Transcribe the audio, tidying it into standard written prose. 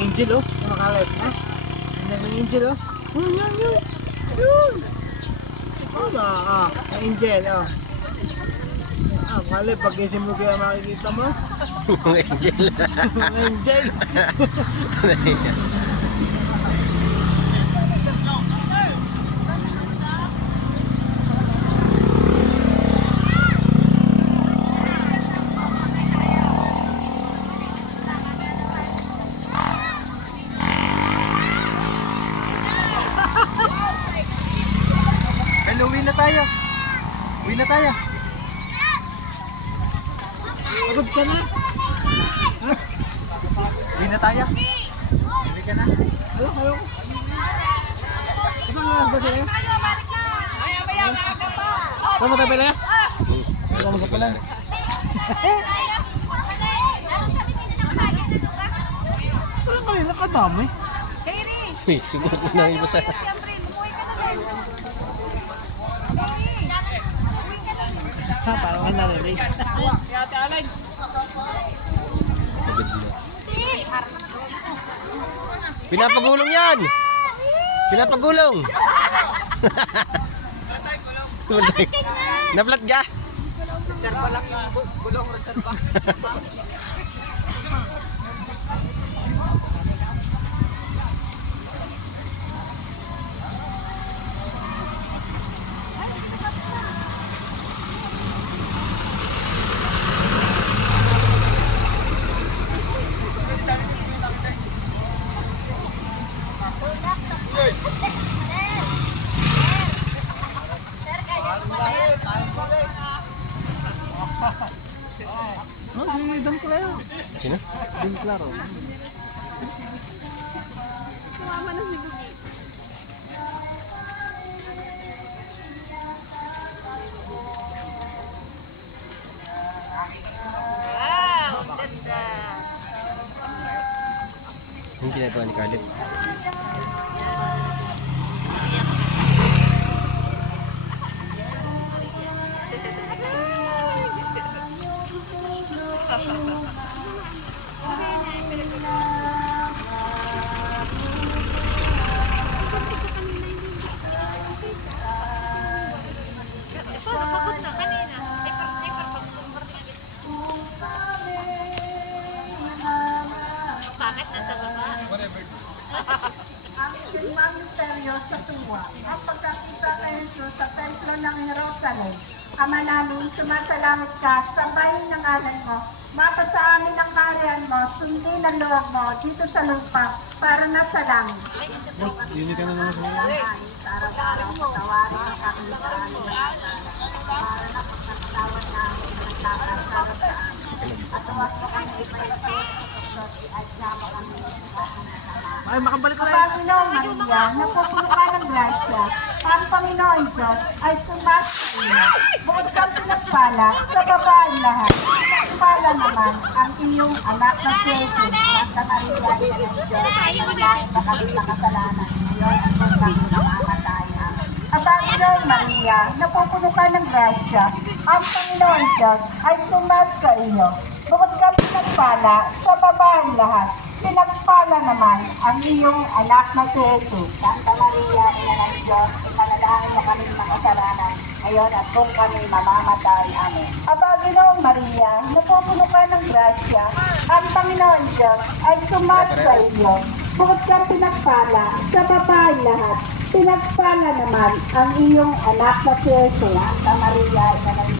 angel oh. Kumakalat, ha? Ang angel oh. Yun. Wala, ang angel oh. Kali, pag-isip mo kaya makikita mo? Angel. Angel. Hello, uwi na tayo. Uwi na tayo. Pagod ka na? Uwi na tayo. Uwi ka na. Hello. Ito nga ba sa'yo? Saan mo tayo pilas? Ito mo sa pala. Parang kanina kadami. Siguro ko na iba sa... Ha, parang may narinig. Pinapagulong yan! Pinapagulong! Naplat ka? Reserva lang yung gulong, reserva. Si Don Claro. Sino? Don Claro. Sumama na si Bugi. Wow, ganda. Yung ginagawa ni Kalip. Pagod na kanina. Bakit nasa baba? Ang isimang misteryo sa tuwa, ang pagkakita kay Jesus sa templo ng Jerusalem. Ama namin, sumasalangit ka, sambahin ng ngalan mo. Mapa sa amin ang kaharian mo, sundin ang loob mo dito sa lupa, para nasa langit. Hindi ka na naman sa mga. Araw-araw, patawarin ang aking kasalanan, para na pagkakatawad namin ang nagkakasala sa amin. At huwag mo kami ipalit, at sama kami sa aking kasama. Ay, makabalik ko Ang na yan. Panginoong Maria, napupuno ka ng grasya, ang Panginoon Diyos ay sumasayo. Bukod kang pinagpala sa babae lahat, pinagpala naman ang iyong anak na si Jesus, Santa Maria, Ina ng Diyos, manalangin sa kami sa kasalanan, ngayon at kung kami namamatayan. Ang Panginoong Maria, napupuno ka ng grasya, ang Panginoon Diyos ay sumasayo. Bukod kang pinagpala sa babae lahat, pinagpala naman ang iyong anak na si Jesus. Santa Maria, Ina ng Diyos, ipanalangin mo kami ng kasalanan, ngayon at kung kami mamamatay. Amen. Aba, Ginoong Maria, napupuno ka ng grasya, ang Panginoon Diyos ay sumasa sa iyo. Bukod kang pinagpala sa babae lahat, pinagpala naman ang iyong anak na si Jesus. Santa Maria, Ina ng